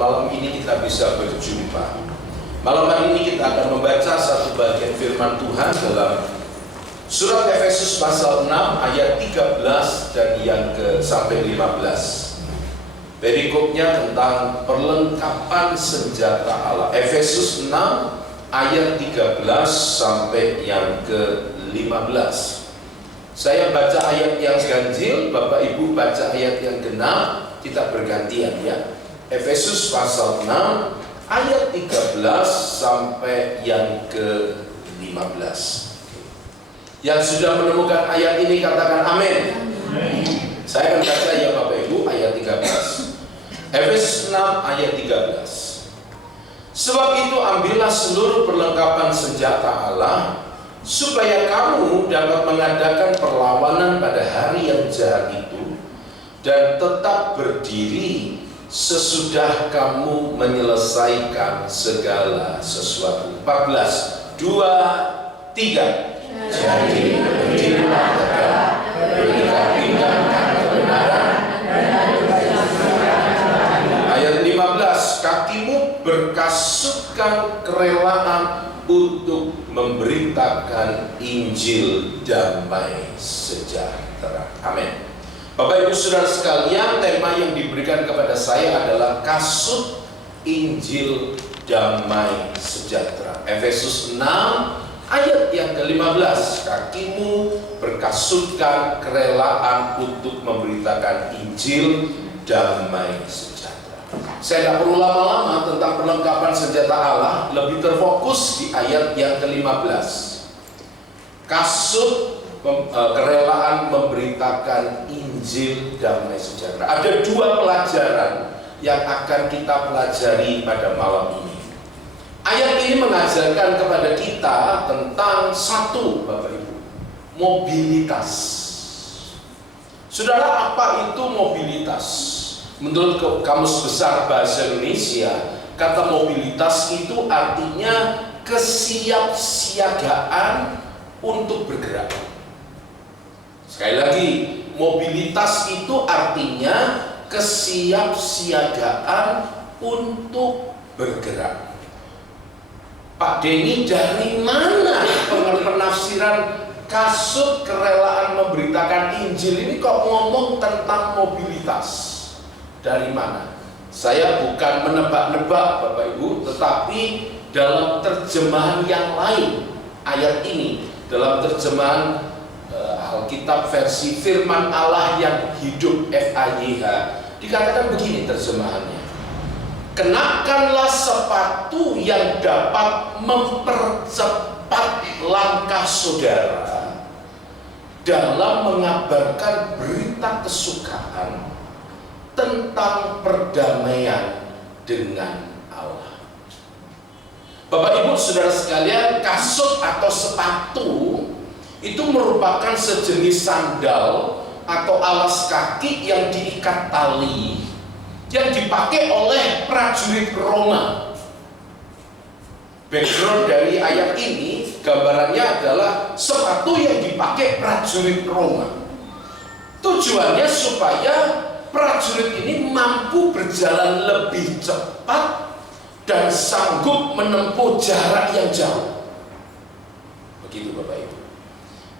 malam ini kita bisa berjumpa. Malam hari ini kita akan membaca satu bagian firman Tuhan dalam surat Efesus pasal 6 ayat 13 dan yang sampai 15. Perikopnya tentang perlengkapan senjata Allah. Efesus 6 ayat 13 sampai yang ke-15. Saya baca ayat yang ganjil, Bapak Ibu baca ayat yang genap, kita bergantian ya. Efesus pasal 6 ayat 13 sampai yang ke-15. Yang sudah menemukan ayat ini katakan amin. Saya akan baca ya Bapak Ibu ayat 13. Efesus 6 ayat 13. Sebab itu ambillah seluruh perlengkapan senjata Allah, supaya kamu dapat mengadakan perlawanan pada hari yang jahat itu, dan tetap berdiri sesudah kamu menyelesaikan segala sesuatu. 14, 2, 3. Jadi berdirilah tegak, berikat pinggang karena kebenaran. Ayat 15, kakimu berkasutkan kerelaan untuk memberitakan Injil damai sejahtera. Amin. Bapak Ibu Saudara sekalian, tema yang diberikan kepada saya adalah kasut Injil damai sejahtera. Efesus 6 ayat yang ke-15, kakimu berkasutkan kerelaan untuk memberitakan Injil damai sejahtera. Saya tidak perlu lama-lama tentang perlengkapan senjata Allah, lebih terfokus di ayat yang ke-15. Kasut kerelaan memberitakan Injil damai sejahtera. Ada dua pelajaran yang akan kita pelajari pada malam ini. Ayat ini mengajarkan kepada kita tentang satu, Bapak Ibu, mobilitas. Saudara, apa itu mobilitas? Menurut Kamus Besar Bahasa Indonesia, kata mobilitas itu artinya kesiapsiagaan untuk bergerak. Sekali lagi, mobilitas itu artinya kesiapsiagaan untuk bergerak. Pak Denny, dari mana penafsiran kasut kerelaan memberitakan Injil ini kok ngomong tentang mobilitas? Dari mana? Saya bukan menebak-nebak Bapak Ibu, tetapi dalam terjemahan yang lain ayat ini, dalam terjemahan Alkitab versi Firman Allah yang hidup FAYH, dikatakan begini terjemahannya: kenakanlah sepatu yang dapat mempercepat langkah saudara dalam mengabarkan berita kesukaan tentang perdamaian dengan Allah. Bapak Ibu Saudara sekalian, kasut atau sepatu itu merupakan sejenis sandal atau alas kaki yang diikat tali yang dipakai oleh prajurit Roma. Background dari ayat ini, gambarannya adalah sepatu yang dipakai prajurit Roma. Tujuannya supaya prajurit ini mampu berjalan lebih cepat dan sanggup menempuh jarak yang jauh. Begitu Bapak Ibu.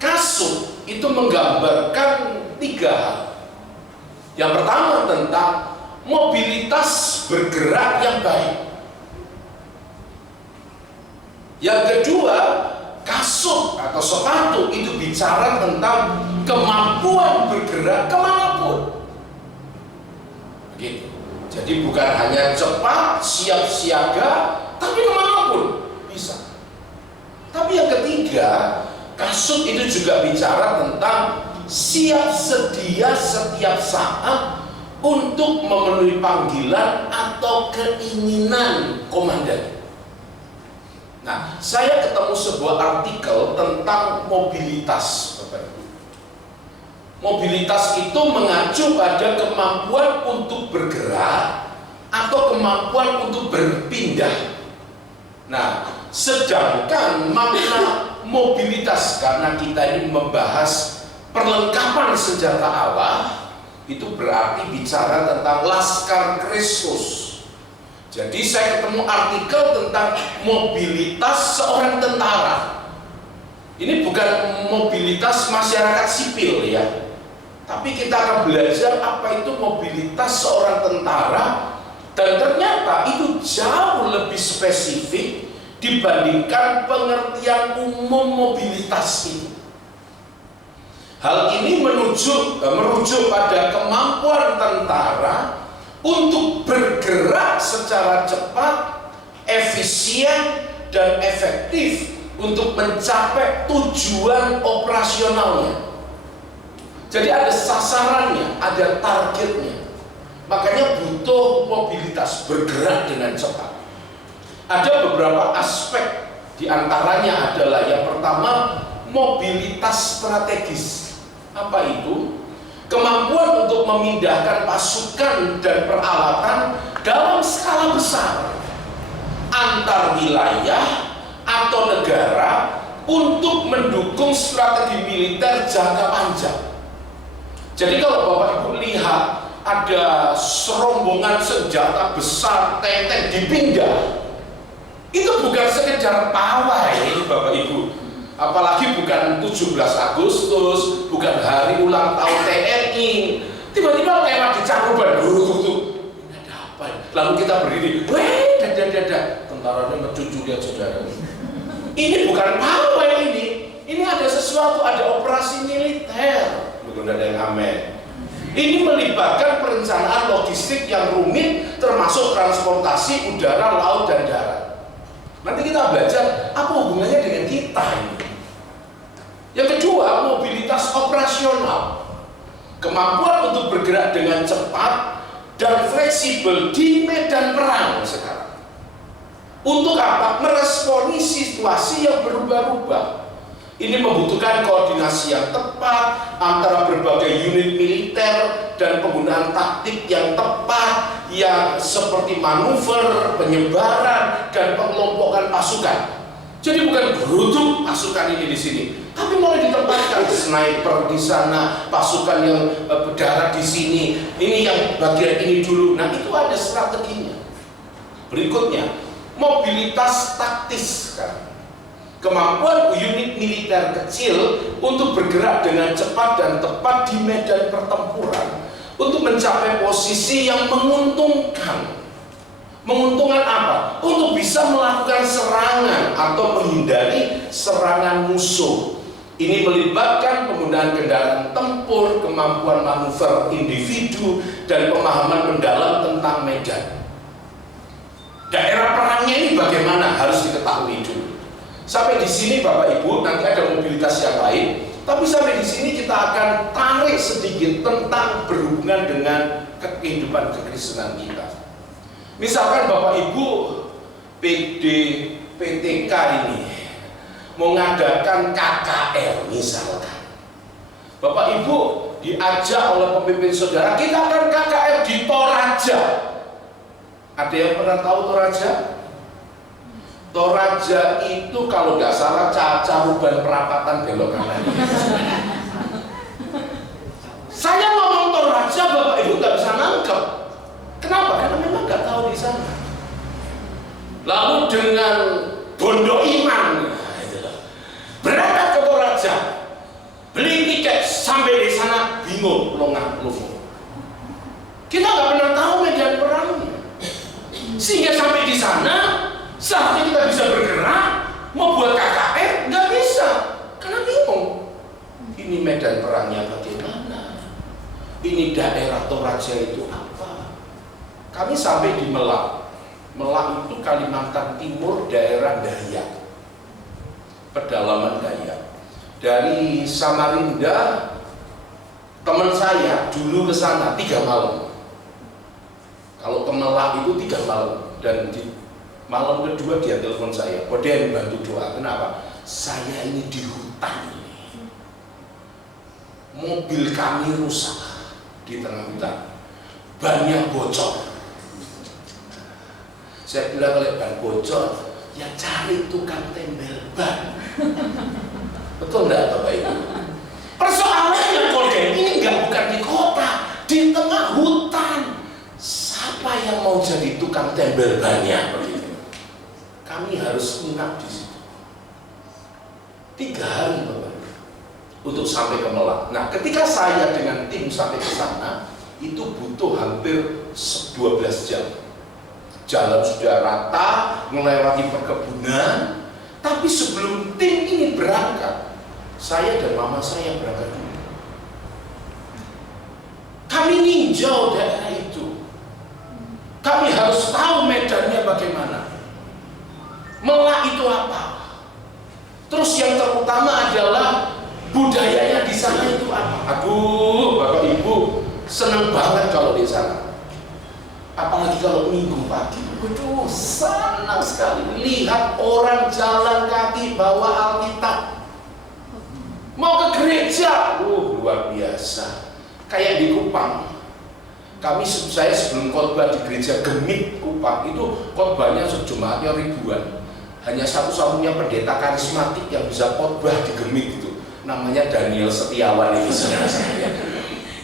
Kasut itu menggambarkan tiga hal. Yang pertama tentang mobilitas bergerak yang baik. Yang kedua, kasut atau sepatu itu bicara tentang kemampuan bergerak kemanapun. Begitu. Jadi bukan hanya cepat, siap siaga, tapi kemanapun bisa. Tapi yang ketiga, kasut itu juga bicara tentang siap sedia setiap saat untuk memenuhi panggilan atau keinginan komandan. Nah, saya ketemu sebuah artikel tentang mobilitas, Bapak Ibu. Mobilitas itu mengacu pada kemampuan untuk bergerak atau kemampuan untuk berpindah. Nah, sedangkan makna mobilitas, karena kita ini membahas perlengkapan senjata Allah, itu berarti bicara tentang Laskar Kristus. Jadi saya ketemu artikel tentang mobilitas seorang tentara. Ini bukan mobilitas masyarakat sipil ya, tapi kita akan belajar apa itu mobilitas seorang tentara, dan ternyata itu jauh lebih spesifik dibandingkan pengertian umum mobilitas itu. Hal ini merujuk pada kemampuan tentara untuk bergerak secara cepat, efisien, dan efektif untuk mencapai tujuan operasionalnya. Jadi ada sasarannya, ada targetnya. Makanya butuh mobilitas, bergerak dengan cepat. Ada beberapa aspek, diantaranya adalah yang pertama, mobilitas strategis. Apa itu? Kemampuan untuk memindahkan pasukan dan peralatan dalam skala besar antar wilayah atau negara untuk mendukung strategi militer jangka panjang. Jadi kalau Bapak Ibu lihat ada serombongan senjata besar, tank dipindah, itu bukan sekedar pawai ini Bapak Ibu. Apalagi bukan 17 Agustus, bukan hari ulang tahun TNI. Tiba-tiba lewat di Cangkuban, ini ada apa? Lalu kita berdiri, weh, dada, tentaranya mencucu lihat saudara. Ini bukan pawai ini. Ini ada sesuatu, ada operasi militer. Bukan ada yang amin. Ini melibatkan perencanaan logistik yang rumit, termasuk transportasi udara, laut, dan darat. Nanti kita belajar apa hubungannya dengan kita ini. Yang kedua, mobilitas operasional. Kemampuan untuk bergerak dengan cepat dan fleksibel di medan perang sekarang. Untuk apa? Meresponi situasi yang berubah-ubah. Ini membutuhkan koordinasi yang tepat antara berbagai unit militer dan penggunaan taktik yang tepat, yang seperti manuver, penyebaran, dan pengelompokan pasukan. Jadi bukan geruduk pasukan ini di sini, tapi mulai ditempatkan sniper di sana, pasukan yang berdarat di sini, ini yang bagian ini dulu. Nah, itu ada strateginya. Berikutnya, mobilitas taktis kan. Kemampuan unit militer kecil untuk bergerak dengan cepat dan tepat di medan pertempuran untuk mencapai posisi yang menguntungkan. Menguntungkan apa? Untuk bisa melakukan serangan atau menghindari serangan musuh. Ini melibatkan penggunaan kendaraan tempur, kemampuan manuver individu, dan pemahaman mendalam tentang medan. Daerah perangnya ini bagaimana harus diketahui dulu. Sampai di sini Bapak Ibu, nanti ada mobilitas yang lain, tapi sampai di sini kita akan tarik sedikit tentang berhubungan dengan kehidupan kekristenan kita. Misalkan Bapak Ibu PTK ini mengadakan KKR misalkan. Bapak Ibu diajak oleh pemimpin saudara, kita akan KKR di Toraja. Ada yang pernah tahu Toraja? Toraja itu kalau nggak salah Caruban Perapatan belok kanan. Saya ngomong Toraja, Bapak Ibu nggak bisa nangkep. Kenapa? Karena memang nggak tahu di sana. Lalu dengan bondo iman, berangkat ke Toraja, beli tiket sampai di sana bingung, longah-longah. Kita nggak pernah tahu medan perangnya, sehingga sampai di sana seharusnya kita bisa bergerak, mau buat KKR nggak bisa, karena bingung. Ini medan perangnya bagaimana? Ini daerah Toraja itu apa? Kami sampai di Merak. Merak itu Kalimantan Timur, daerah Dayak, pedalaman Dayak. Dari Samarinda, teman saya dulu ke sana 3 malam. Kalau ke Merak itu 3 malam, dan di malam kedua dia telepon saya, dia bantu doa. Kenapa? Saya ini di hutan, mobil kami rusak di tengah hutan, bannya bocor. Saya bilang, kalau ban bocor, ya cari tukang tempel ban. Betul enggak Bapak Ibu? Persoalannya Kolden ini bukan di kota, di tengah hutan. Siapa saya mau jadi tukang tembel banyak begitu. Kami harus ingat di situ 3 hari Bapak untuk sampai ke Merak. Nah, ketika saya dengan tim sampai ke sana, itu butuh hampir 12 jam. Jalan sudah rata, melewati perkebunan, tapi sebelum tim ini berangkat, saya dan mama saya berangkat dulu. Kami ninjau daerah itu. Kami harus tahu medannya bagaimana. Merak itu apa? Terus yang terutama adalah budayanya di sana itu apa? Aduh, Bapak Ibu senang banget kalau di sana. Apalagi kalau minggu pagi. Waduh, senang sekali lihat orang jalan kaki bawa Alkitab. Mau ke gereja, luar biasa. Kayak di Kupang. Saya sebelum khotbah di gereja Gemit Kupang itu khotbahnya sejumlahnya ribuan. Hanya satu-satunya pendeta karismatik yang bisa khotbah di Gemit itu, namanya Daniel Setiawan itu saudara saya.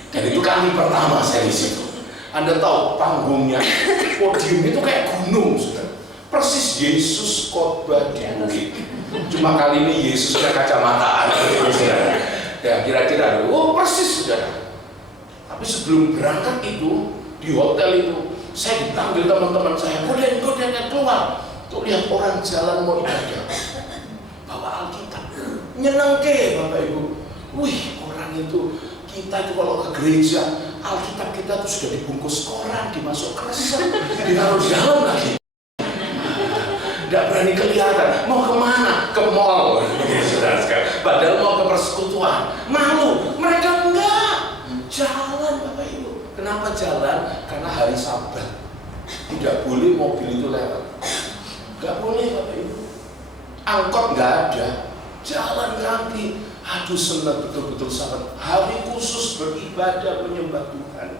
Dan itu kali pertama saya di situ. Anda tahu panggungnya, podium itu kayak gunung, saudara. Persis Yesus khotbah di bukit. Cuma kali ini Yesusnya kacamataan, saudara. Ya kira-kira, persis saudara. Tapi sebelum berangkat itu di hotel itu, saya dipanggil teman-teman saya, goden keluar. Tuh lihat orang jalan mau ibadah, bawa Alkitab, nyenengke Bapak Ibu. Wih, orang itu, kita itu kalau ke gereja, Alkitab kita tuh sudah dibungkus koran, dimasuk kresek, ditaruh di dalam lagi. Tidak berani kelihatan. Mau kemana? Ke mall. Padahal mau ke persekutuan. Malu. Mereka enggak. Jalan Bapak Ibu. Kenapa jalan? Karena hari Sabat. Tidak boleh mobil itu lewat. Enggak boleh Bapak Ibu. Angkot enggak ada. Jalan kaki. Aduh senang betul-betul sangat. Hari khusus beribadah menyembah Tuhan.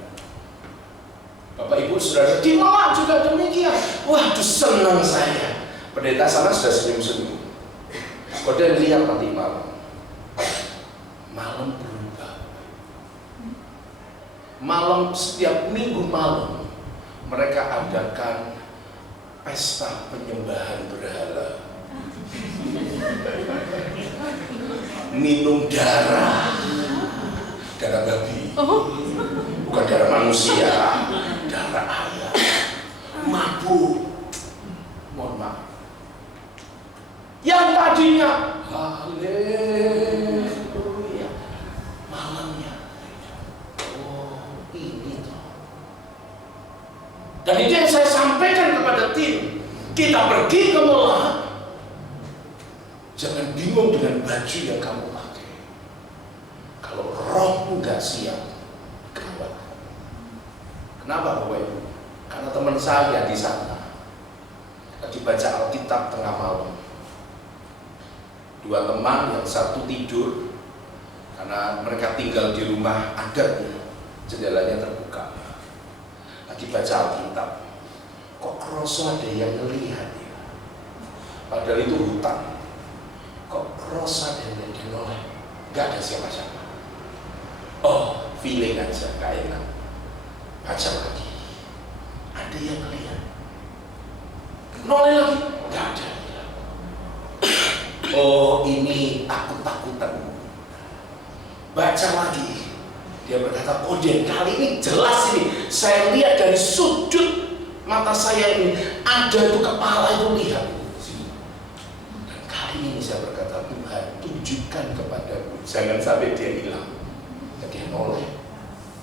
Bapak Ibu saudara di Malang juga demikian. Waduh senang saya. Pendeta sana sudah senyum-senyum. Kode lihat nanti malam. Malam berubah. Malam setiap minggu malam mereka adakan pesta penyembahan berhala. Minum darah babi, bukan darah manusia, darah ayam, mabuk, mohon maaf. Yang tadinya haleluya, malamnya ini toh. Dan itu yang saya sampaikan kepada tim. Kita pergi ke Merak, jangan bingung dengan baju yang kamu pakai. Kalau rohmu gak siap, gawat. Kenapa Bapak Ibu? Karena teman saya di sana lagi baca Alkitab tengah malam. 2 teman, yang satu tidur karena mereka tinggal di rumah adatnya, jendelanya terbuka. Lagi baca Alkitab. Kok kerasa ada yang melihat ya? Padahal itu hutan. Kok kerasa ada yang noleh? Gak ada siapa-siapa. Oh, feeling aja, gak enak. Baca lagi. Ada yang melihat. Noleh lagi, gak ada. Oh, ini takut-takutan. Baca lagi. Dia berkata, oh dia kali ini jelas ini. Saya lihat dari sudut mata saya ini, ada tuh kepala itu lihat. Dan kali ini saya berkata, Tuhan tunjukkan kepadaku, jangan sampai dia hilang. Dan dia noleh.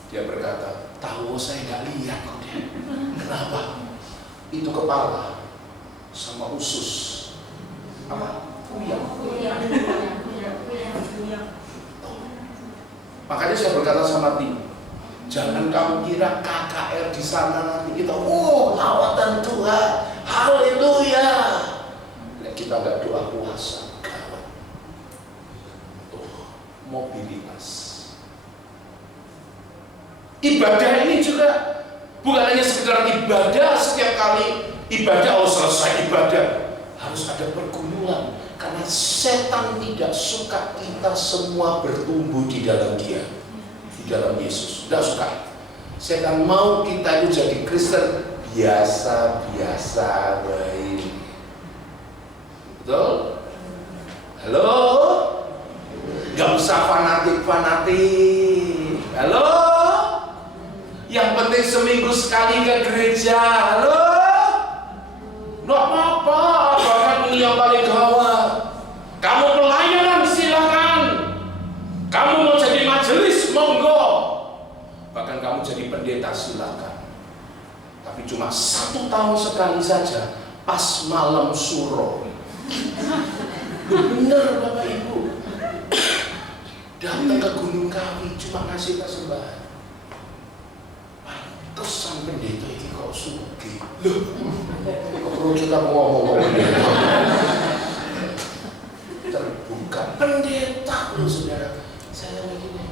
Dia berkata, tahu saya nggak lihat kok dia. Kenapa? Itu kepala sama usus. Apa? Kuyang. Makanya saya berkata sama tim, jangan kamu kira KKR di sana nanti kita, lawatan Tuhan, haleluya. Kita nggak doa puasa, gawat. Mobilitas. Ibadah ini juga bukan hanya sekedar ibadah, setiap kali ibadah selesai ibadah harus ada pergumulan. Karena setan tidak suka kita semua bertumbuh di dalam Dia, di dalam Yesus. Tidak suka. Setan mau kita itu jadi Kristen biasa-biasa baik. Betul? Halo? Gak usah fanatik-fanatik. Halo? Yang penting seminggu sekali ke gereja. Halo? Gak apa-apa, bahkan ini yang paling gawat. Kamu pelayanan silakan. Kamu mau jadi majelis, monggo. Bahkan kamu jadi pendeta silakan. Tapi cuma 1 tahun sekali saja, pas malam suro. Bener Bapak Ibu. Datang ke Gunung Kawi cuma ngasih persembahan. Pantesan pendeta ini kok sugih. Loh, kok perlu kita ngomong-ngomong terbuka pendeta loh saudara. Saya begini.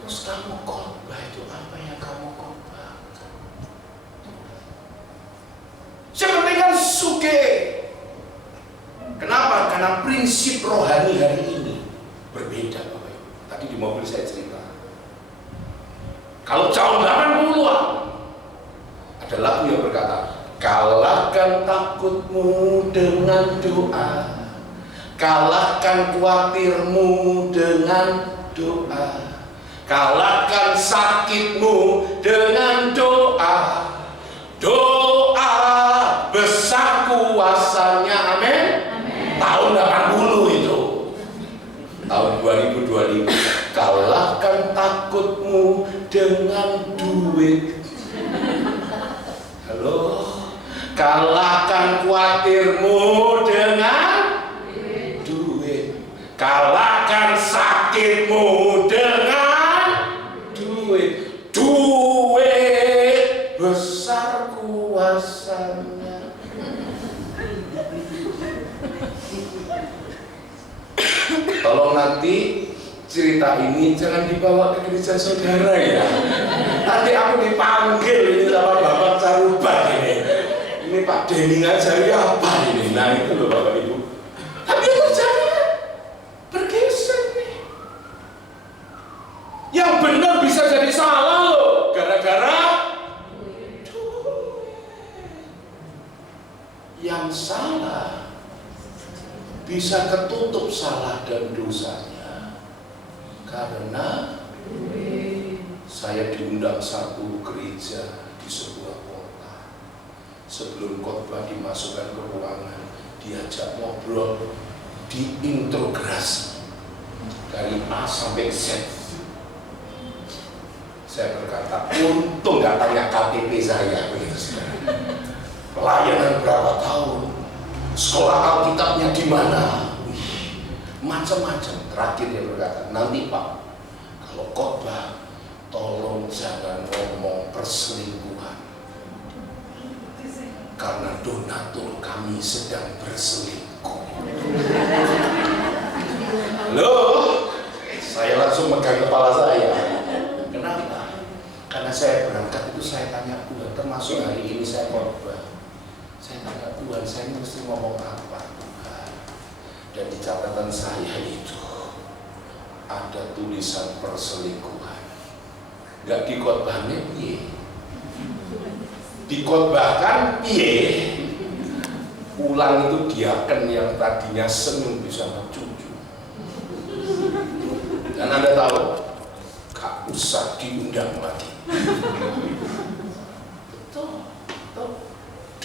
Terus kamu khotbah itu apa yang kamu khotbah? Sepenting suge. Kenapa? Karena prinsip rohani hari ini berbeda Bapak Ibu. Tadi di mobil saya cerita. Kalau tahun 80-an ada lagu yang berkata, kalahkan takutmu dengan doa, kalahkan khawatirmu dengan doa, kalahkan sakitmu dengan doa. Doa besar kuasanya, amin. Tahun 80 itu, tahun 2025, kalahkan takutmu dengan duit. Halo, kalahkan khawatirmu dengan duit, kalahkan sakitmu dengan duit. Duit besar kuasanya. Tolong nanti cerita ini jangan dibawa ke gereja saudara ya. Nanti aku dipanggil ini sama Bapak Caruban ini. Ini Pak Denny ngajari apa ini? Nah itu loh Bapak Ibu. Tapi yang terjadi bergeser nih. Yang benar bisa jadi salah loh. Gara-gara yang salah bisa ketutup salah dan dosanya karena saya diundang satu gereja di sebuah kota. Sebelum khotbah dimasukkan ke ruangan, diajak ngobrol, diintegrasi dari A sampai Z. Saya berkata, untung gak tanya KTP saya begitu saudara. Pelayanan berapa tahun? Sekolah Alkitabnya di mana? Macam-macam. Terakhir dia berkata, nanti Pak, kalau khotbah tolong jangan ngomong perselingkuhan, karena donatur kami sedang berselingkuh. Loh, saya langsung megang kepala saya. Kenapa? Karena saya berangkat itu saya tanya Tuhan, termasuk hari ini saya khotbah. Saya tanya Tuhan, saya mesti ngomong apa Tuhan? Dan di catatan saya itu ada tulisan perselingkuhan. Gak dikhotbahnya piye? Dikhotbahkan piye? Pulang itu diaken yang tadinya senyum bisa mencucu. Dan Anda tahu, gak usah diundang lagi. Betul.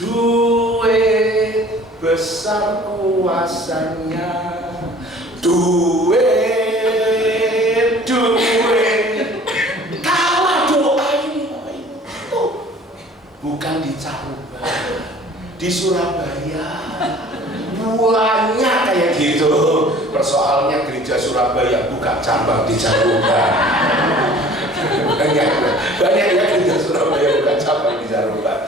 Duit besar kuasanya, duit. Kalah doa ini Bapak Ibu. Bukan di Caruban, di Surabaya. Banyak kayak gitu. Persoalannya gereja Surabaya bukan cabang di Caruban. Banyak ya gereja Surabaya bukan cabang di Caruban.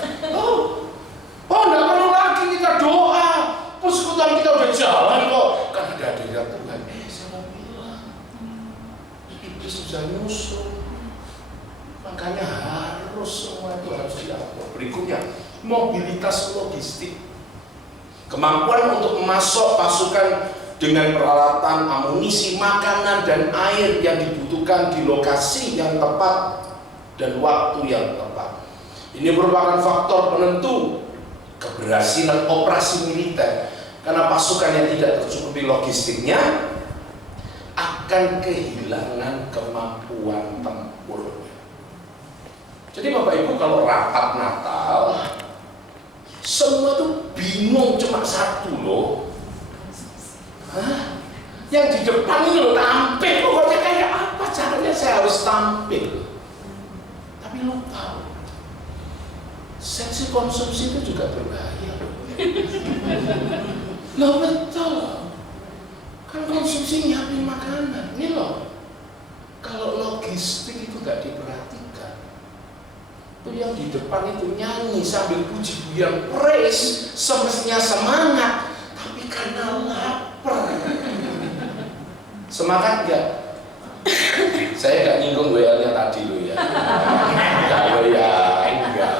Oh, enggak perlu lagi kita doa. Persekutuan kita udah jalan kok. Kan ada hadirat Tuhan. Saya mau bilang, iblis sudah nyusul. Makanya harus semua itu harus diatur. Berikutnya, mobilitas logistik. Kemampuan untuk memasok pasukan dengan peralatan, amunisi, makanan, dan air yang dibutuhkan di lokasi yang tepat dan waktu yang tepat. Ini merupakan faktor penentu keberhasilan operasi militer, karena pasukan yang tidak tercukupi logistiknya akan kehilangan kemampuan tempurnya. Jadi Bapak Ibu, kalau rapat Natal semua tuh bingung, cuma satu loh. Hah? Yang di depan ini loh tampil, pokoknya kayak apa caranya saya harus tampil. Tapi lupa, seksi konsumsi itu juga berbahaya. Loh betul, kan konsumsi nyiapin makanan. Ini loh, kalau logistik itu gak diperhatikan, itu yang di depan itu nyanyi sambil puji-pujian praise, semestinya semangat, tapi karena lapar. Semangat enggak? Saya nggak nyinggung WL-nya tadi loh ya. Kalau ya enggak.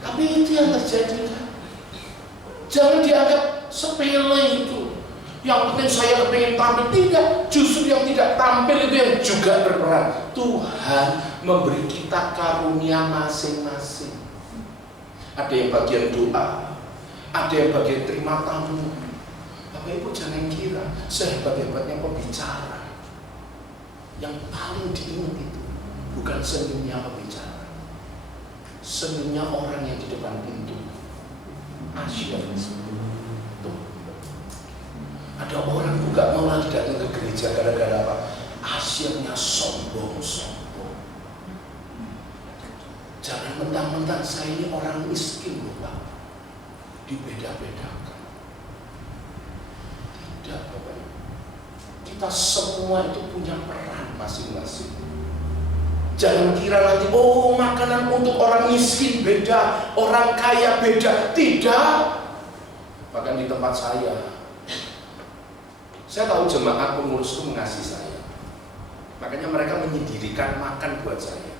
Tapi itu yang terjadi. Jangan dianggap sepele itu. Yang penting saya kepengen tampil. Tidak, justru yang tidak tampil itu yang juga berperan. Tuhan memberi kita karunia masing-masing. Ada yang bagian doa, ada yang bagian terima tamu. Bapak Ibu jangan kira sehebat-hebatnya pembicara, yang paling diingat itu bukan senyumnya pembicara, senyumnya orang yang di depan pintu. Asyik tuh. Ada orang tuh gak mau lagi datang ke gereja gara-gara apa? Asyiknya sombong-sombong. Jangan mentang-mentang saya ini orang miskin loh Pak, dibeda-bedakan. Tidak, Bapak Ibu. Kita semua itu punya peran masing-masing. Jangan kira nanti, oh makanan untuk orang miskin beda, orang kaya beda. Tidak. Bahkan di tempat saya tahu jemaat pengurus itu mengasihi saya. Makanya mereka menyendirikan makan buat saya.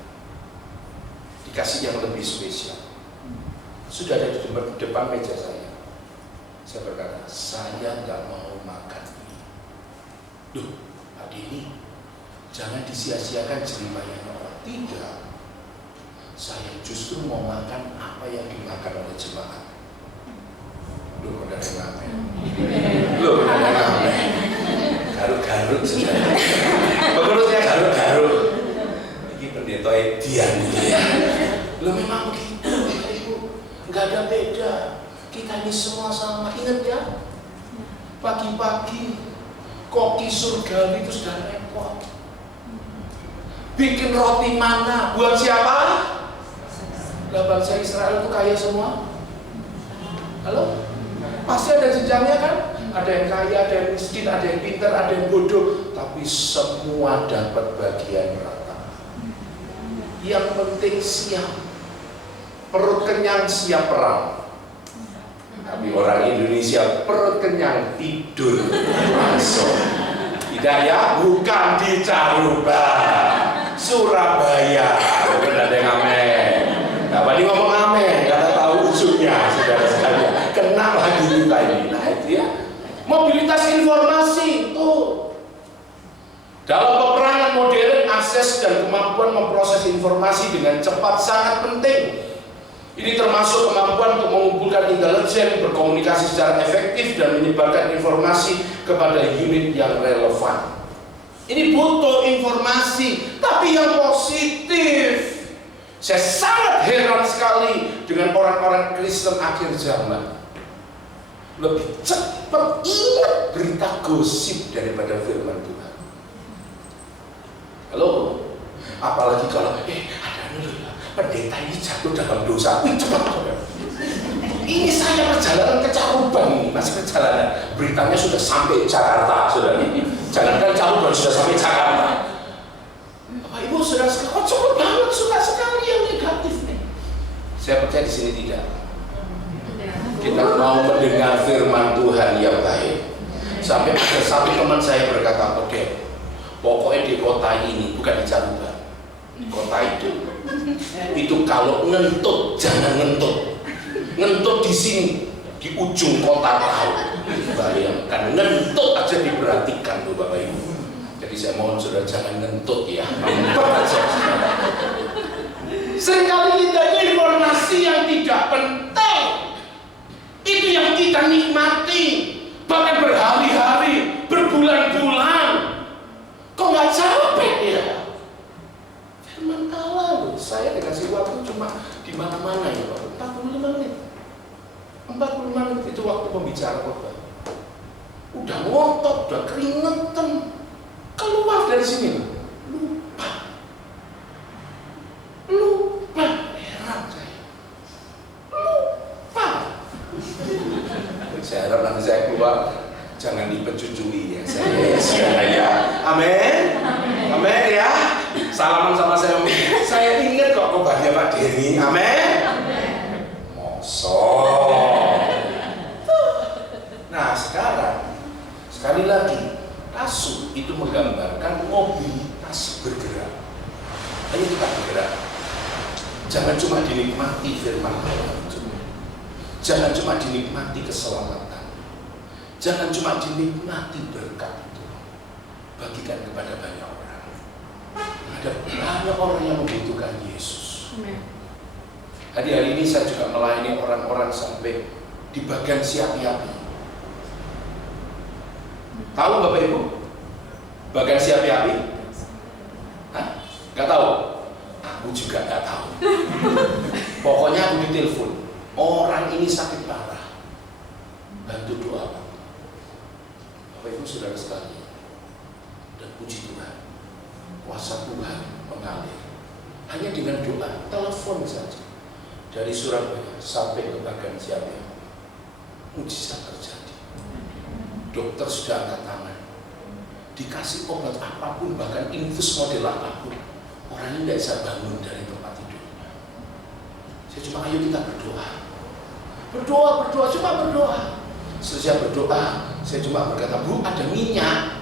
Dikasih yang lebih spesial. Sudah ada di depan meja saya. Saya berkata, saya nggak mau makan ini. Duh, Pak Denny, jangan disia-siakan jeripayanya orang. Tidak, saya justru mau makan apa yang dimakan oleh jemaat. Loh, udah ngamen. Loh, udah ngamen. Garuk-garuk sudah. Pengurusnya garuk-garuk. Ini pendeta Edian gitu ya. Loh, memang begitu, Ibu. Nggak ada beda. Kita ini semua sama. Ingat ya, pagi-pagi koki surgawi itu sudah repot. Bikin roti mana? Buat siapa? Lah bangsa Israel itu kaya semua. Halo? Pasti ada jenjangnya kan? Ada yang kaya, ada yang miskin, ada yang pintar, ada yang bodoh. Tapi semua dapat bagian rata. Yang penting siap. Perut kenyang siap perang. Tapi orang Indonesia perut kenyang tidur langsung. Tidak ya, bukan di Caruba, Surabaya. Bukan ada yang amen. Nah, tadi ngomong amen, karena tahu ujungnya, saudara sekalian. Kena lagi kita ini. Nah itu ya, mobilitas informasi itu. Dalam peperangan modern, akses dan kemampuan memproses informasi dengan cepat sangat penting. Ini termasuk kemampuan untuk mengumpulkan intelijen, berkomunikasi secara efektif, dan menyebarkan informasi kepada unit yang relevan. Ini butuh informasi, tapi yang positif. Saya sangat heran sekali dengan orang-orang Kristen akhir zaman. Lebih cepat ingat berita gosip daripada firman Tuhan. Halo? Apalagi kalau, ada nih, pendeta ini jatuh dalam dosa, cepat. Ini saya perjalanan ke Caruban ini, masih perjalanan. Beritanya sudah sampai Jakarta, saudara. Jangankan Caruban, sudah sampai Jakarta. Bapak Ibu saudara sekalian, kok cepet banget, suka sekali yang negatif nih. Saya percaya di sini tidak. Kita mau mendengar firman Tuhan yang baik. Sampai ada satu teman saya berkata, oke, pokoknya di kota ini, bukan di Caruban, kota itu kalau ngentut jangan ngentut di sini, di ujung kota tahu. Bayangkan, ngentut aja diperhatikan tuh Bapak Ibu. Jadi saya mohon saudara jangan ngentut ya. Seringkali kita informasi yang tidak penting itu yang kita nikmati, bahkan berhari-hari, berbulan-bulan. Kok nggak capek ya? Firman Allah loh, saya dikasih waktu cuma di mana-mana ya Pak, 45 menit. 45 menit itu waktu pembicara khotbah. Udah ngotot, udah keringetan, keluar dari sini lupa, heran saya, lupa. Saya harap nanti saya keluar jangan dipecucui ya saya ya. Amin, amin ya. Salaman sama saya ingat kok khotbahnya Pak Denny. Amin. Mosok. Nah sekarang sekali lagi, kasut itu menggambarkan mobilitas bergerak. Ayo kita bergerak. Jangan cuma dinikmati firman Allah. Jangan cuma dinikmati keselamatan. Jangan cuma dinikmati berkat itu. Bagikan kepada banyak orang. Ada banyak orang yang membutuhkan Yesus. Hari ini saya juga melayani orang-orang sampai di bagian siapi-api. Tahu Bapak Ibu? Bagian siapi-api? Hah? Gak tahu? Aku juga gak tahu. Pokoknya aku ditelepon, orang ini sakit parah, bantu doa. Bapak Ibu saudara sekalian, dan puji Tuhan, kuasa Tuhan mengalir hanya dengan doa, telepon saja dari Surabaya sampai ke bagian siapi-api, mujizat terjadi. Dokter sudah angkat tangan, dikasih obat apapun, bahkan infus model apapun, orang ini tidak bisa bangun dari tempat tidurnya. Saya cuma ayo kita berdoa, cuma berdoa. Setelah berdoa, saya cuma berkata, Bu, ada minyak?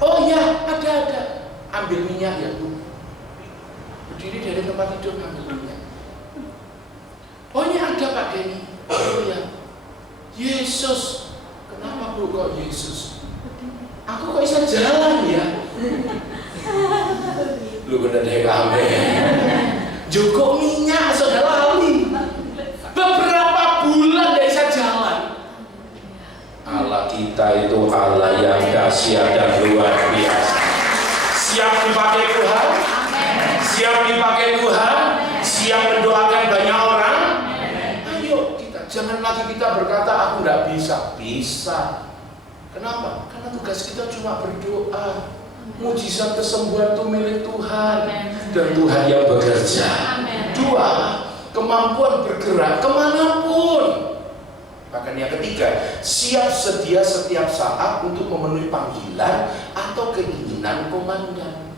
Oh iya, ada. Ambil minyak ya Bu. Berdiri dari tempat tidur ambil minyak. Oh ini ada Pak Denny. Oh iya. Yesus. Kenapa Bu kok Yesus? Aku kok bisa jalan ya? Lu bener deh kami. Cukup minyak sudah lali. Beberapa bulan gak bisa jalan. Allah kita itu Allah yang dahsyat dan luar biasa. Siap dipakai Tuhan? Siap dipakai Tuhan? Siap mendoakan banyak orang? Ayo kita, jangan lagi kita berkata aku gak bisa. Bisa. Kenapa? Karena tugas kita cuma berdoa. Mujizat kesembuhan itu milik Tuhan. Dan Tuhan yang bekerja. Dua, kemampuan bergerak kemanapun. Bahkan yang ketiga, siap sedia setiap saat untuk memenuhi panggilan atau keinginan komandan.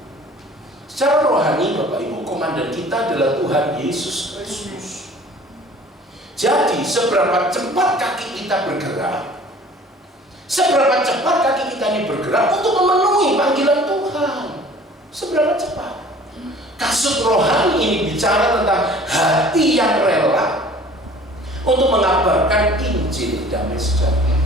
Secara rohani Bapak Ibu, komandan kita adalah Tuhan Yesus Kristus. Jadi seberapa cepat kaki kita bergerak, seberapa cepat kaki kita ini bergerak untuk memenuhi panggilan Tuhan. Seberapa cepat. Kasut rohani ini bicara tentang hati yang rela untuk mengabarkan Injil damai sejahtera.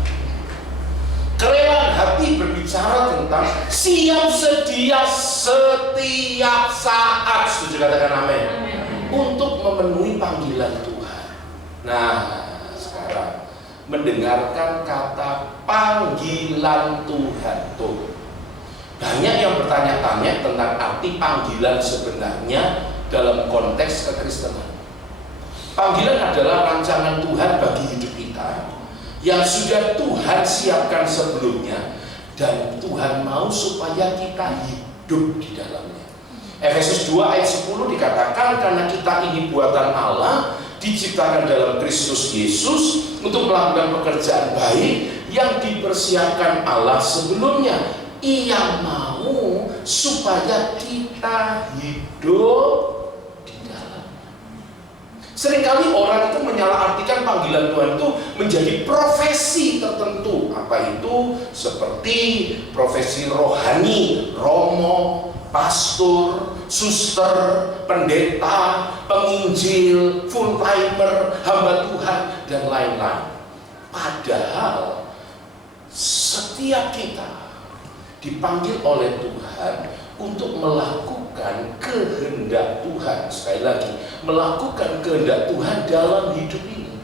Kerelaan hati berbicara tentang siap sedia setiap saat, setuju katakan amin, untuk memenuhi panggilan Tuhan. Nah, sekarang mendengarkan kata panggilan Tuhan tuh. Banyak yang bertanya-tanya tentang arti panggilan sebenarnya dalam konteks kekristenan. Panggilan adalah rancangan Tuhan bagi hidup kita yang sudah Tuhan siapkan sebelumnya dan Tuhan mau supaya kita hidup di dalamnya. Efesus 2 ayat 10 dikatakan karena kita ini buatan Allah, diciptakan dalam Kristus Yesus untuk melakukan pekerjaan baik yang dipersiapkan Allah sebelumnya. Ia mau supaya kita hidup di dalam. Seringkali orang itu menyalahartikan panggilan Tuhan itu menjadi profesi tertentu. Apa itu? Seperti profesi rohani, romo, pastor, suster, pendeta, penginjil, full timer, hamba Tuhan, dan lain-lain. Padahal setiap kita dipanggil oleh Tuhan untuk melakukan melakukan kehendak Tuhan. Sekali lagi, melakukan kehendak Tuhan dalam hidup ini.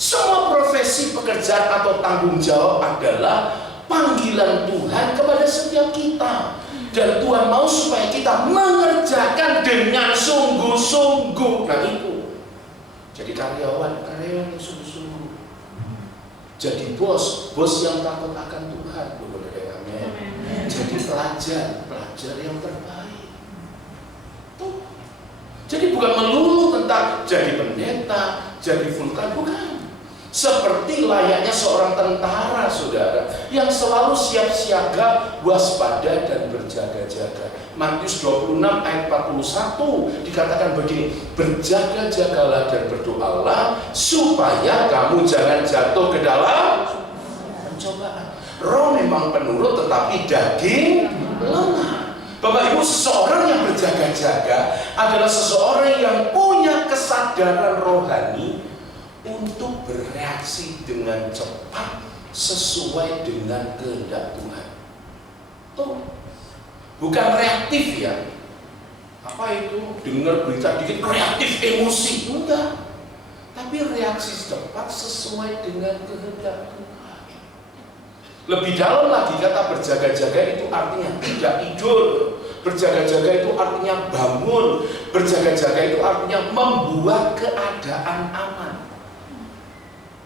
Semua profesi, pekerjaan atau tanggung jawab adalah panggilan Tuhan kepada setiap kita. Dan Tuhan mau supaya kita mengerjakan dengan sungguh-sungguh. Nah itu, jadi karyawan yang sungguh-sungguh. Jadi bos yang takut akan Tuhan. Amin. Jadi pelajar yang terbaik. Tuh. Jadi bukan melulu tentang jadi pendeta, jadi vulkan, bukan. Seperti layaknya seorang tentara, saudara, yang selalu siap siaga, waspada dan berjaga-jaga. Matius 26 ayat 41 dikatakan begini, berjaga-jagalah dan berdoalah supaya kamu jangan jatuh ke dalam pencobaan. Roh memang penurut tetapi daging lemah. Bapak Ibu, seseorang yang berjaga-jaga adalah seseorang yang punya kesadaran rohani untuk bereaksi dengan cepat sesuai dengan kehendak Tuhan. Tuh, bukan reaktif ya. Apa itu? Dengar berita dikit reaktif, emosi, enggak. Tapi reaksi cepat sesuai dengan kehendak Tuhan. Lebih dalam lagi, kata berjaga-jaga itu artinya tidak tidur. Berjaga-jaga itu artinya bangun. Berjaga-jaga itu artinya membuat keadaan aman.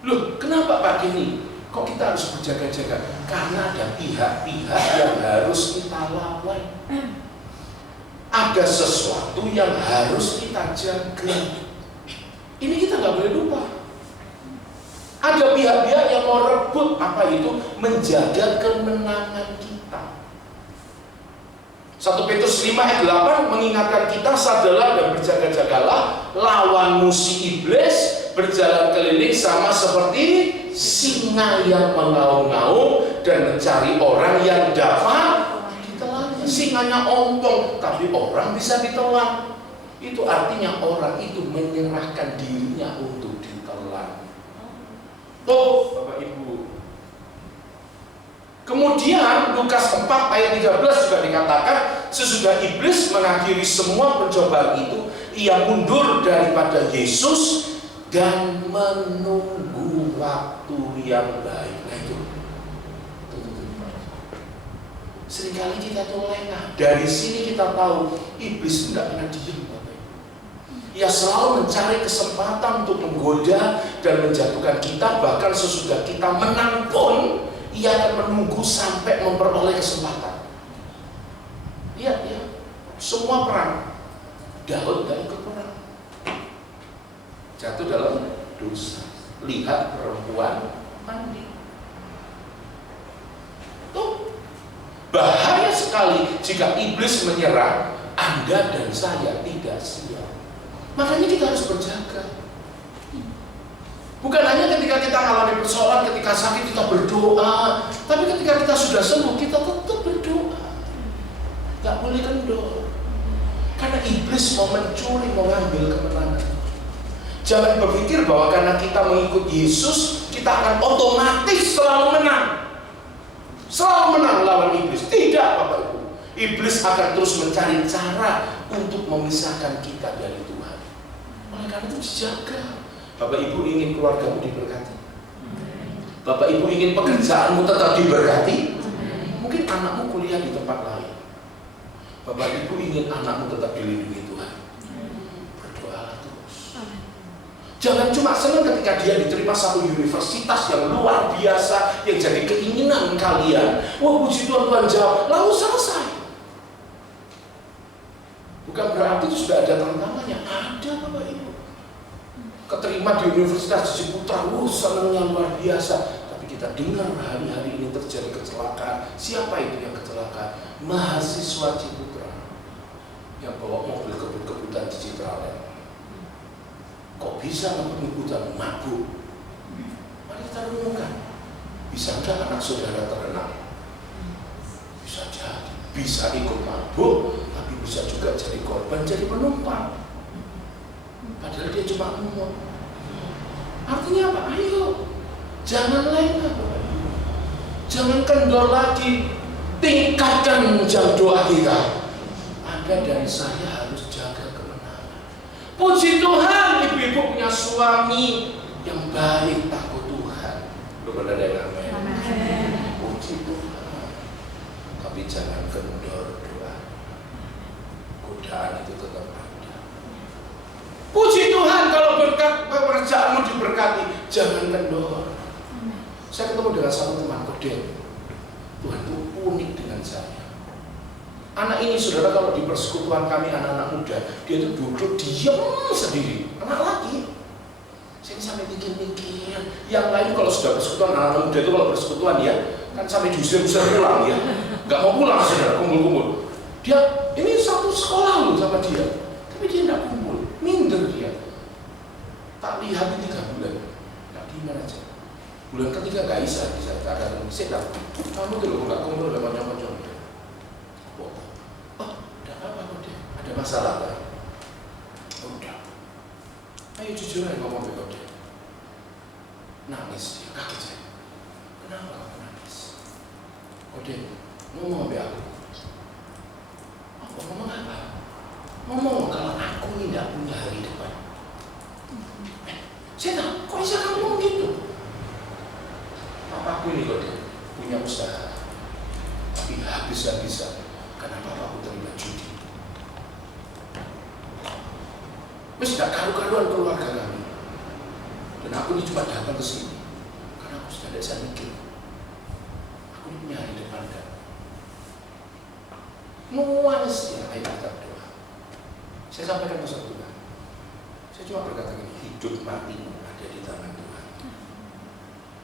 Loh, kenapa Pak Gini? Kok kita harus berjaga-jaga? Karena ada pihak-pihak yang harus kita lawan. Ada sesuatu yang harus kita jaga. Ini kita nggak boleh lupa. Ada pihak-pihak yang mau rebut apa itu? Menjaga kemenangan kita. 1 Petrus 5 ayat 8 mengingatkan kita, sadarlah dan berjaga-jagalah, lawan musuh iblis berjalan keliling sama seperti singa yang mengaum-ngaum dan mencari orang yang dapat ditelannya. Singanya ompong, tapi orang bisa ditelan. Itu artinya orang itu menyerahkan dirinya untuk ditelan. Tuh, Bapak Ibu. Kemudian Lukas 4 ayat 13 juga dikatakan, sesudah iblis mengakhiri semua pencobaan itu, ia mundur daripada Yesus dan menunggu waktu yang baik. Nah itu. Seringkali kita tuh lengah. Dari sini kita tahu iblis tidak pernah diam. Ia selalu mencari kesempatan untuk menggoda dan menjatuhkan kita. Bahkan sesudah kita menang pun, ia akan menunggu sampai memperoleh kesempatan. Lihat ya, semua perang, Daud gak ikut perang, jatuh dalam dosa. Lihat perempuan mandi. Tuh, bahaya sekali jika iblis menyerang Anda dan saya tidak siap. Makanya kita harus berjaga. Bukan hanya ketika kita mengalami persoalan, ketika sakit kita berdoa, tapi ketika kita sudah sembuh kita tetap berdoa. Gak boleh kendor. Karena iblis mau mencuri, mau ngambil kemenangan. Jangan berpikir bahwa karena kita mengikut Yesus, kita akan otomatis selalu menang. Selalu menang lawan iblis. Tidak, Bapak Ibu. Iblis akan terus mencari cara untuk memisahkan kita dari Tuhan. Oleh karena itu dijaga. Bapak Ibu ingin keluargamu diberkati? Bapak Ibu ingin pekerjaanmu tetap diberkati? Mungkin anakmu kuliah di tempat lain. Bapak Ibu ingin anakmu tetap dilindungi Tuhan? Berdoalah terus. Jangan cuma senang ketika dia diterima satu universitas yang luar biasa, yang jadi keinginan kalian. Wah, puji Tuhan, Tuhan jawab, lalu selesai. Bukan berarti itu sudah ada tantangannya. Ada, Bapak Ibu. Keterima di Universitas Ciputra, senangnya luar biasa. Tapi kita dengar hari-hari ini terjadi kecelakaan. Siapa itu yang kecelakaan? Mahasiswa Ciputra yang bawa mobil kebut-kebutan di Citraland. Kok bisa ngebut-ngebutan? Mabuk. Mari kita renungkan. Bisa nggak anak saudara terkenal? Bisa jadi. Bisa ikut mabuk, tapi bisa juga jadi korban, jadi penumpang. Padahal dia cuma ngomong. Artinya apa? Ayo, jangan lengah, Bapak Ibu. Jangan kendor lagi. Tingkatkan jam doa kita. Amin. Anda dan saya harus jaga kemenangan. Puji Tuhan, ibu-ibu punya suami yang baik, takut Tuhan. Lu benar ya, amin. Puji Tuhan. Tapi jangan kendor doa. Godaan itu tetap ada. Puji Tuhan, kalau berkat pekerjaanmu diberkati, jangan kendor. Saya ketemu dengan satu teman kode. Tuhan itu unik dengan saya. Anak ini, saudara, kalau di persekutuan kami anak-anak muda, dia itu duduk diam sendiri. Anak laki. Saya sampai mikir-mikir. Yang lain kalau sudah persekutuan anak-anak muda itu kalau persekutuan ya, kan sampai diusir-usir pulang ya. Gak mau pulang, saudara, kumpul-kumpul. Dia ini satu sekolah loh sama dia, tapi dia tidak kumpul, minder dia. Tak lihat 3 bulan, nggak gimana aja. Bulan ketiga gak bisa ada sedang. Kamu tuh nggak kumpul sama macam-macam. Oh, ada apa kok deh? Ada masalah kan? Udah. Ayo jujur aja ngomong kok deh. Nangis dia, kaget saya. Kenapa kamu nangis? Kok deh, ngomong sama aku. Ngomong apa? Ngomong kalau aku ini tidak punya hari depan. Saya tahu, kok bisa kamu ngomong gitu? Papaku ini kok punya usaha, tapi habis-habisan karena papaku terlibat judi. Wis gak karu-karuan keluarga kami. Dan aku ini cuma datang ke sini karena aku sudah tidak bisa mikir. Aku ini punya hari depan kan. Nuansnya ayo kita berdoa. Saya sampaikan pesan Tuhan. Saya cuma berkata gini, hidup matimu ada di tangan Tuhan.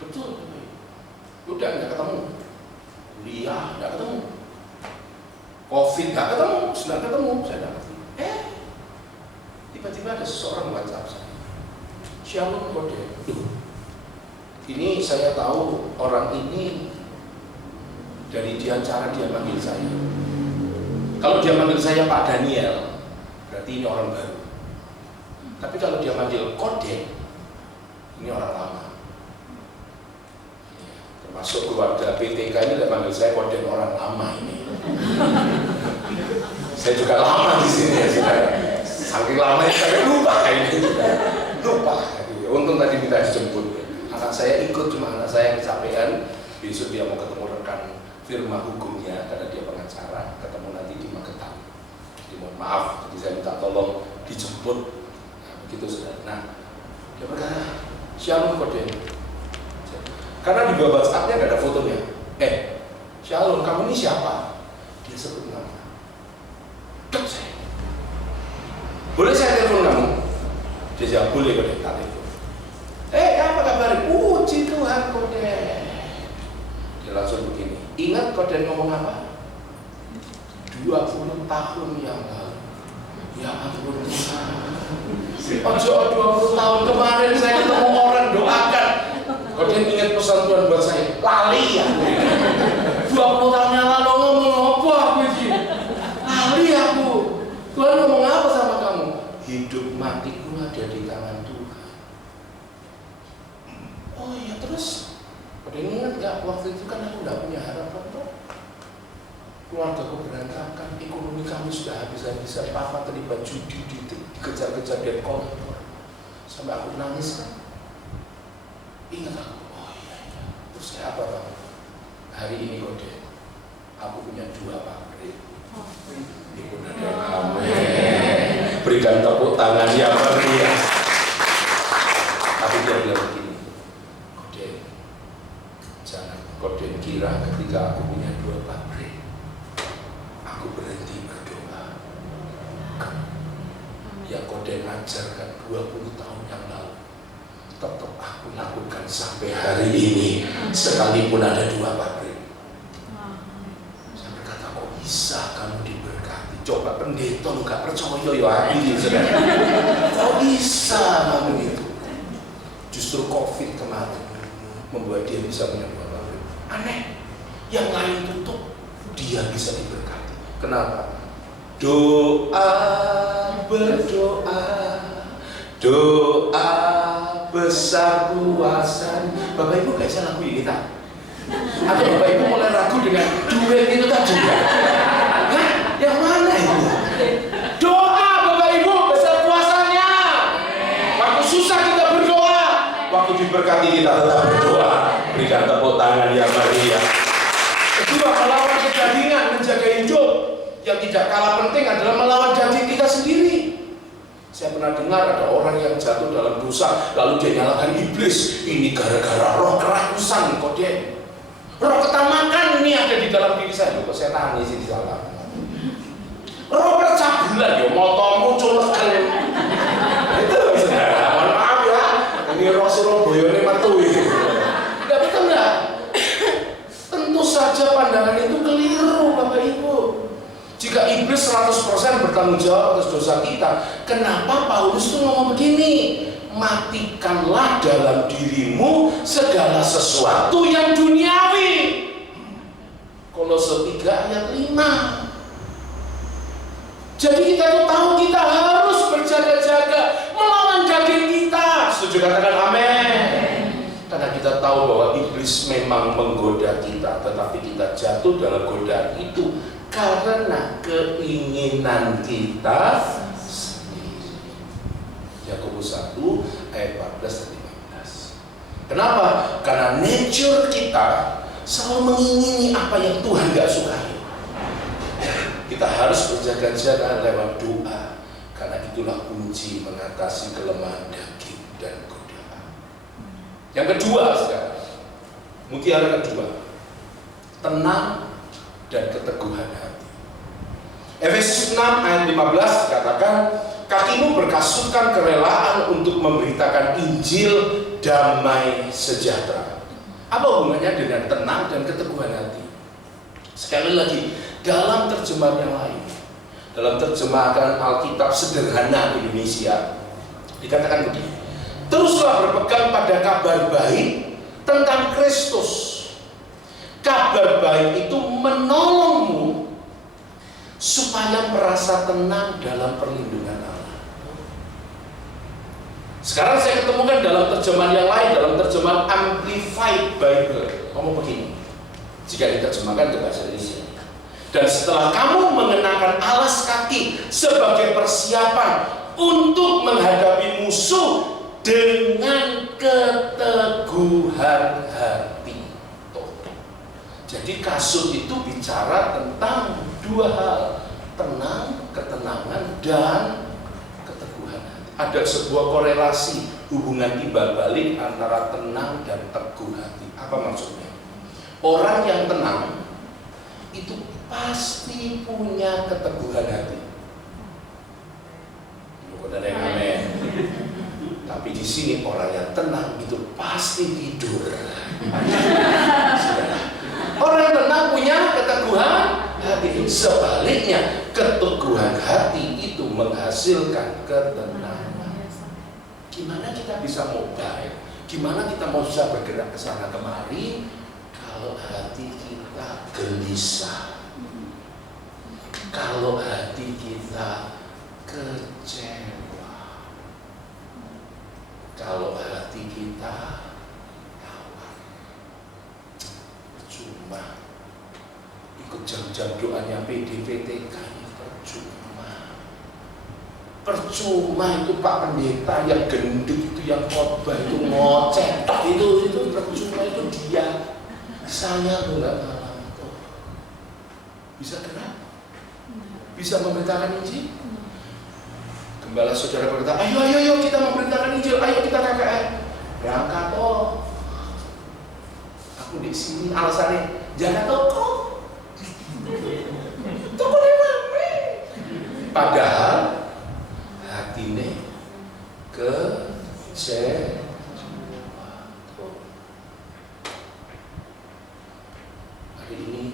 Betul. Udah nggak ketemu, kuliah nggak ketemu, COVID nggak ketemu, sudah ketemu, saya dapat. Tiba-tiba ada seseorang WhatsApp saya, Shalom kode. Ini saya tahu orang ini dari cara dia panggil saya. Kalau dia manggil saya Pak Daniel, berarti ini orang baru. Tapi kalau dia manggil kode, ini orang lama. Termasuk keluarga PTK ini tidak manggil saya kode orang lama ini. Saya juga lama di sini ya, saudara. Saking lamanya saya lupa ini. Lupa. Untung tadi minta dijemput. Anak saya ikut, cuma anak saya yang kecapean. Besok dia mau ketemu rekan firma hukumnya karena dia pengacara, ketemu nanti di Magetan. Jadi mohon maaf, jadi saya minta tolong dijemput. Nah, begitu saudara. Nah, dia berkata, Shalom kode. Karena di bawah WhatsApp-nya nggak ada fotonya. Shalom, kamu ini siapa? Dia sebut nama. Dek saya. Boleh saya telepon kamu? Dia jawab, boleh kode, tak telepon. Apa kabar? Puji Tuhan kode. Dia langsung begini. Ingat kode ngomong apa? 20 tahun yang lalu. Ya ampun Tuhan. Ojo 20 tahun kemarin saya ketemu orang doakan. Kode ingat pesan Tuhan buat saya. Lali ya. 20 tahun yang lalu ngomong apa aku ini? Lali aku. Tuhan ngomong apa sama kamu? Hidup matiku ada di tangan Tuhan. Oh iya, terus kode ingat gak waktu itu kan aku gak punya harapan toh. Keluargaku berantakan, ekonomi kami sudah habis-habisan, papa terlibat judi, dikejar-kejar debt collector. Sampai aku nangis kan. Ingat aku, oh iya. Terus kayak apa bang? Hari ini kode, aku punya 2 pabrik. Ibu dan amin. Berikan tepuk tangan yang meriah. Tapi dia bilang begini, kode, jangan kode kira ketika aku punya 2 pabrik, aku berhenti berdoa. Yang kode ajarkan 20 tahun yang lalu, tetap aku lakukan sampai hari ini, sekalipun ada 2 pabrik. Saya berkata, kok bisa kamu diberkati? Coba pendeta lu gak percaya ya hati saudara. Kok bisa kamu itu? Justru COVID kemarin membuat dia bisa punya 2 pabrik. Aneh, yang lain tutup, dia bisa diberkati. Kenapa? Doa berdoa, doa besar kuasa. Bapak Ibu gak bisa lagu ini tak? Atau Bapak Ibu mulai ragu dengan duet itu tadi ya? Hah? Yang mana itu? memberkati kita, tetap berdoa. Berikan tepuk tangan yang meriah. Kedua, melawan kedagingan, menjaga hidup. Yang tidak kalah penting adalah melawan daging kita sendiri. Saya pernah dengar ada orang yang jatuh dalam dosa, lalu dia nyalakan iblis. Ini gara-gara roh kerakusan, kode. Roh ketamakan ini ada di dalam diri saya. Kok saya tangis di sana. Roh percabulan, ya motomu culek. Itu saudara, mohon maaf ya. Ini roh Surabaya ini matu ini. Enggak betul enggak? Tentu saja pandangan itu keliru, Bapak Ibu. Jika iblis 100% bertanggung jawab atas dosa kita, kenapa Paulus itu ngomong begini? Matikanlah dalam dirimu segala sesuatu yang duniawi. Kolose 3 ayat 5. Jadi kita tuh tahu kita harus berjaga-jaga melawan daging kita. Setuju, katakan amin. Karena kita tahu bahwa iblis memang menggoda kita, tetapi kita jatuh dalam godaan itu karena keinginan kita sendiri. Yakobus 1 ayat 14 dan 15. Kenapa? Karena nature kita selalu mengingini apa yang Tuhan gak sukai. Kita harus berjaga-jaga lewat doa, karena itulah kunci mengatasi kelemahan daging dan godaan. Yang kedua sekarang, mutiara kedua, tenang dan keteguhan hati. Efesus 6 ayat 15 katakan, kakimu berkasutkan kerelaan untuk memberitakan Injil damai sejahtera. Apa hubungannya dengan tenang dan keteguhan hati? Sekali lagi, dalam terjemahan yang lain, dalam terjemahan Alkitab sederhana Indonesia, dikatakan begini, teruslah berpegang pada kabar baik tentang Kristus. Kabar baik itu menolongmu supaya merasa tenang dalam perlindungan Allah. Sekarang saya ketemukan dalam terjemahan yang lain, dalam terjemahan Amplified Bible, ngomong begini, jika diterjemahkan ke bahasa Indonesia. Dan setelah kamu mengenakan alas kaki sebagai persiapan untuk menghadapi musuh dengan keteguhan hati. Jadi kasut itu bicara tentang dua hal, tenang, ketenangan, dan keteguhan hati. Ada sebuah korelasi, hubungan timbal balik antara tenang dan teguh hati. Apa maksudnya? Orang yang tenang itu pasti punya keteguhan hati. Amin. Tapi di sini orang yang tenang itu pasti tidur. Orang yang tenang punya keteguhan hati. Sebaliknya, keteguhan hati itu menghasilkan ketenangan. Gimana kita bisa mobile? Gimana kita mau bisa bergerak ke sana kemari kalau hati kita gelisah? Kalau hati kita kecewa, kalau hati kita tawar, percuma. Ikut jam-jam doanya PDPTK, percuma itu Pak Pendeta yang gendut itu, yang khotbah itu ngoceh, itu percuma, itu dia. Saya enggak malam itu bisa kenapa? Bisa memberitakan Injil? Gembala saudara berkata, ayo kita memberitakan Injil, ayo kita KKR. Berangkat toh. Aku di sini alasannya jangan toko. Toko di mana? Padahal hatinya kecewa. Hari ini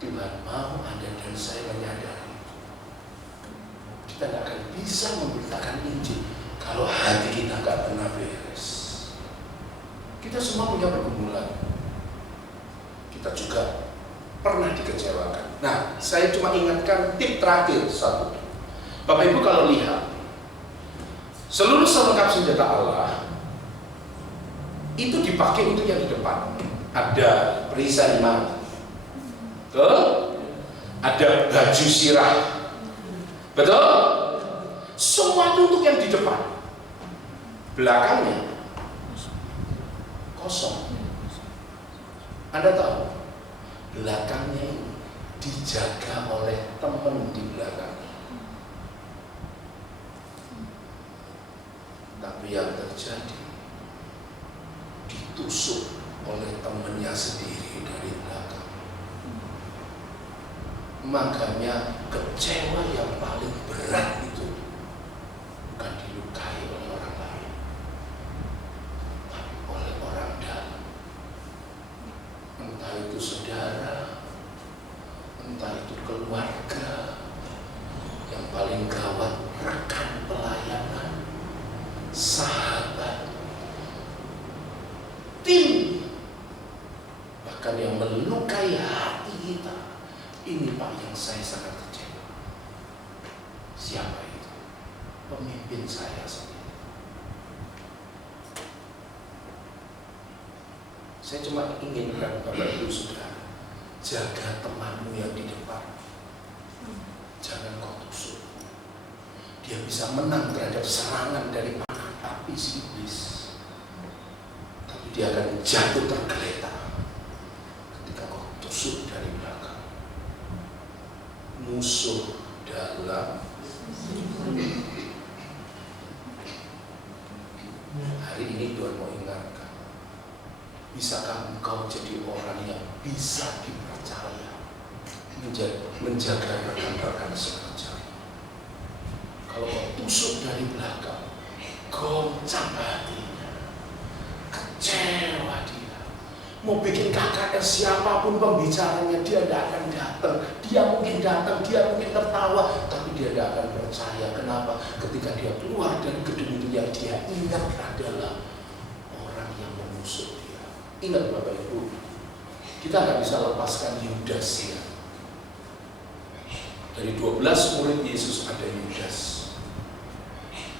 Tuhan mau Anda dan saya menyadari kita tidak akan bisa memberitakan Injil kalau hati kita nggak pernah beres. Kita semua punya pergumulan. Kita juga pernah dikecewakan. Nah, saya cuma ingatkan tip terakhir satu. Bapak Ibu kalau lihat seluruh selengkap senjata Allah itu dipakai untuk yang di depan. Ada perisai di mana? Ada baju sirah. Betul? Semua itu untuk yang di depan. Belakangnya kosong. Anda tahu, belakangnya ini dijaga oleh teman di belakang. Tapi yang terjadi, ditusuk oleh temannya sendiri dari belakang. Makanya kecewa yang paling berat itu bukan dilukai oleh orang lain, tapi oleh orang dalam. Entah itu saudara, entah itu keluarga, yang paling gawat rekan pelayanan, sahabat, tim, bahkan yang melukai hati kita. Ini Pak yang saya sangat kecewa. Siapa itu? Pemimpin saya sendiri. Saya cuma inginkan Bapak Ibu Saudara, jaga temanmu yang di depan. Jangan kau tusuk. Dia bisa menang terhadap serangan dari panah api si iblis, tapi dia akan jatuh tergeletak ketika kau tusuk dari belakang. Musuh dalam. Hari ini Tuhan mau ingatkan, bisakah engkau jadi orang yang bisa dipercaya, menjaga rekan-rekan sekerja? Kalau kau tusuk dari belakang, goncang hatinya, kecewa dia. Mau bikin KKR siapapun pembicaranya, dia tidak akan datang. Dia mungkin datang, dia mungkin tertawa, tapi dia tidak akan percaya. Kenapa? Ketika dia keluar dari gedung itu, yang dia ingat adalah orang yang menusuk dia. Ingat Bapak Ibu, kita nggak bisa lepaskan Yudas ya. Dari 12 murid Yesus ada Yudas.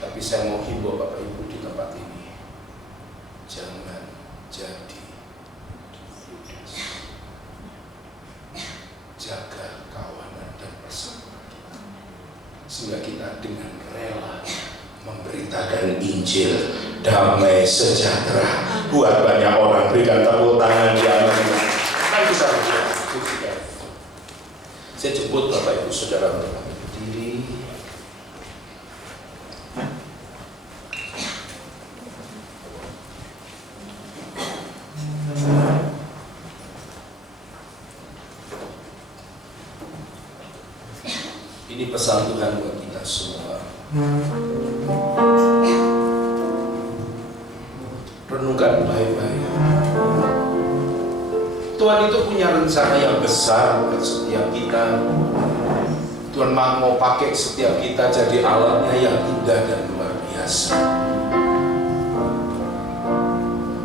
Tapi saya mau himbau Bapak Ibu di tempat ini, jangan jadi Yudas. Jaga kawanan dan persaudaraan kita, sehingga kita dengan rela memberitakan Injil damai sejahtera buat banyak orang. Berikan tepuk tangan di hadapan. Kan bisa berdoa. Saya jemput Bapak Ibu Saudara untuk berdiri. Ini pesan Tuhan buat kita semua. Renungkan baik-baik. Tuhan itu punya rencana yang besar buat setiap kita. Tuhan mau pakai setiap kita jadi alatnya yang indah dan luar biasa.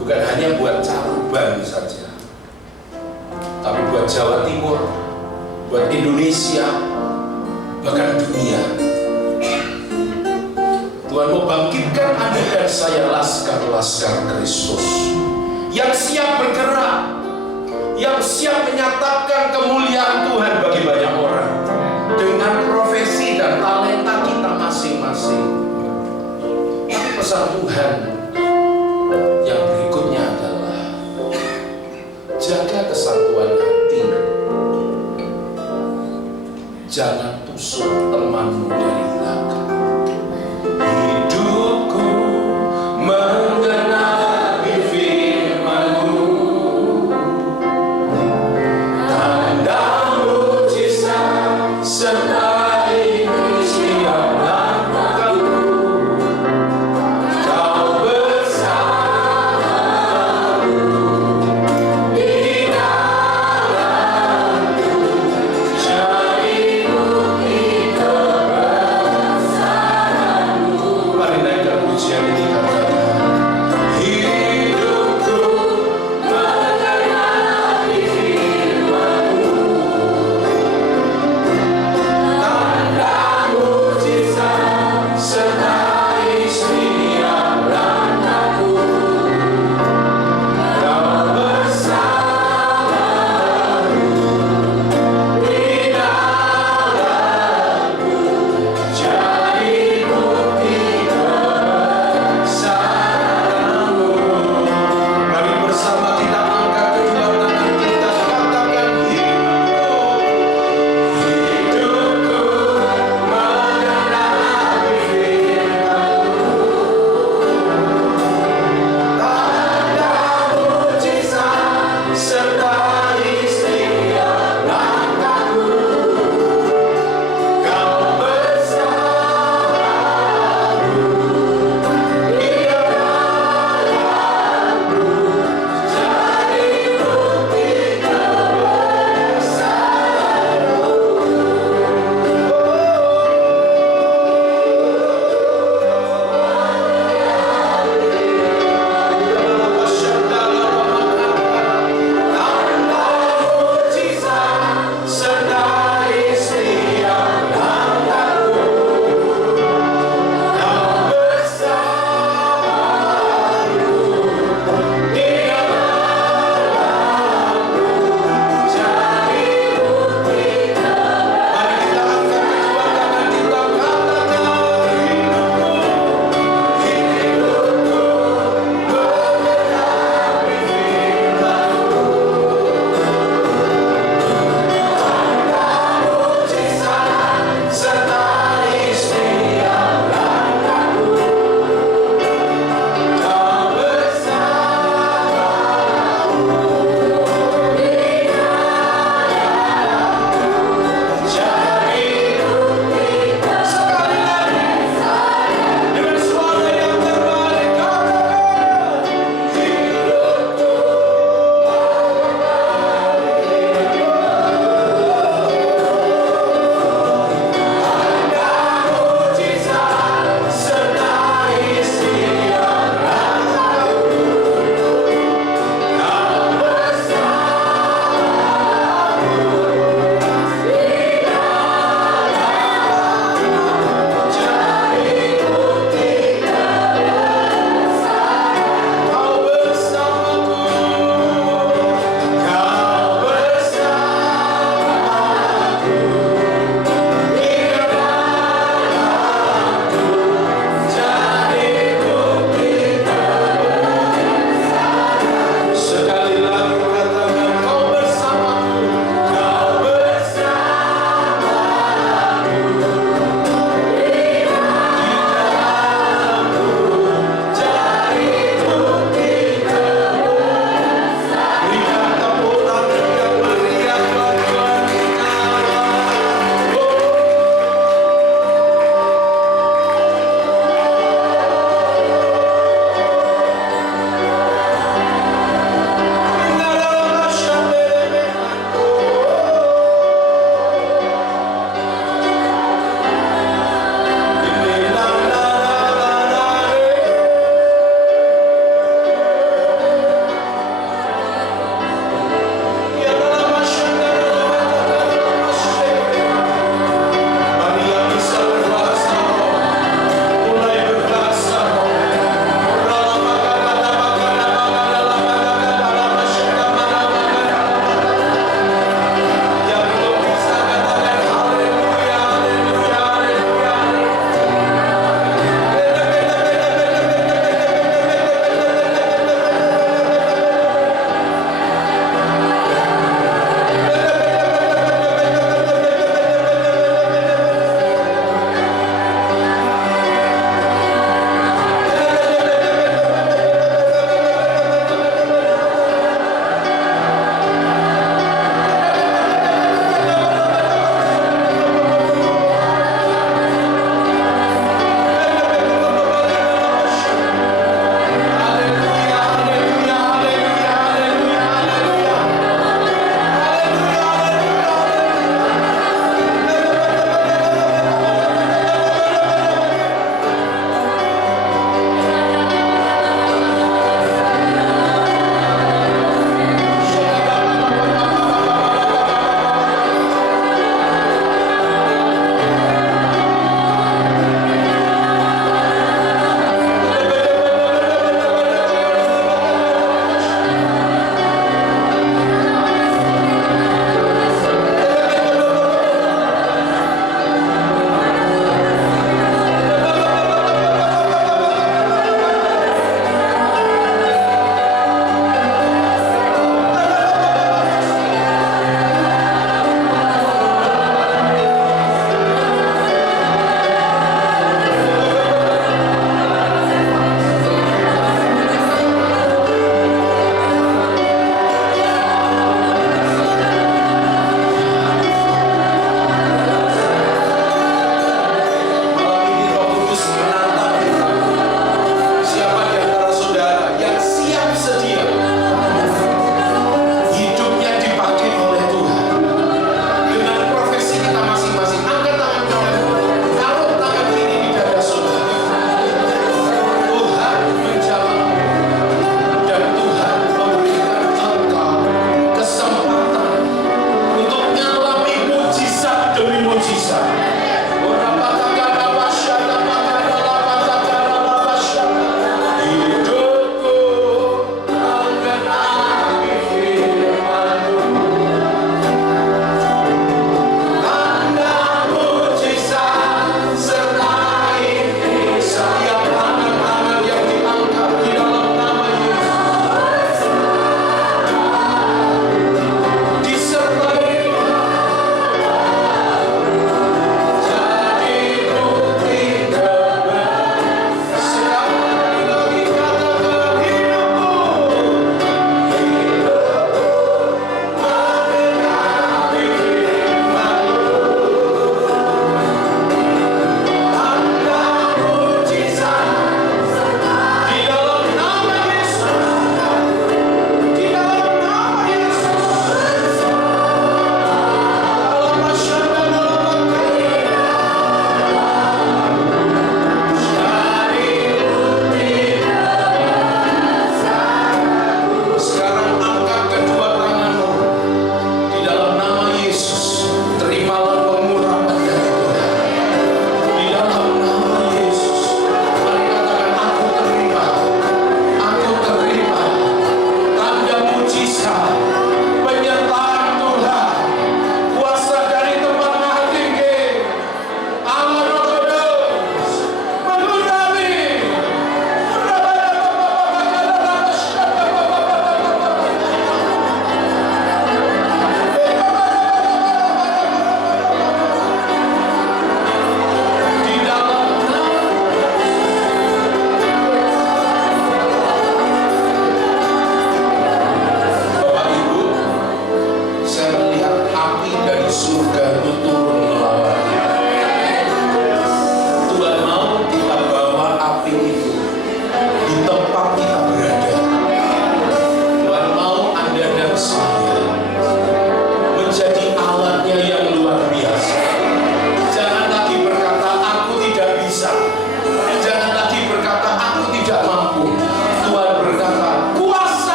Bukan hanya buat Caruban saja, tapi buat Jawa Timur, buat Indonesia, bahkan dunia. Tuhan mau bangkitkan Anda dan saya, laskar-laskar Kristus yang siap bergerak, yang siap menyatakan kemuliaan Tuhan bagi banyak orang dengan profesi dan talenta kita masing-masing. Tapi pesan Tuhan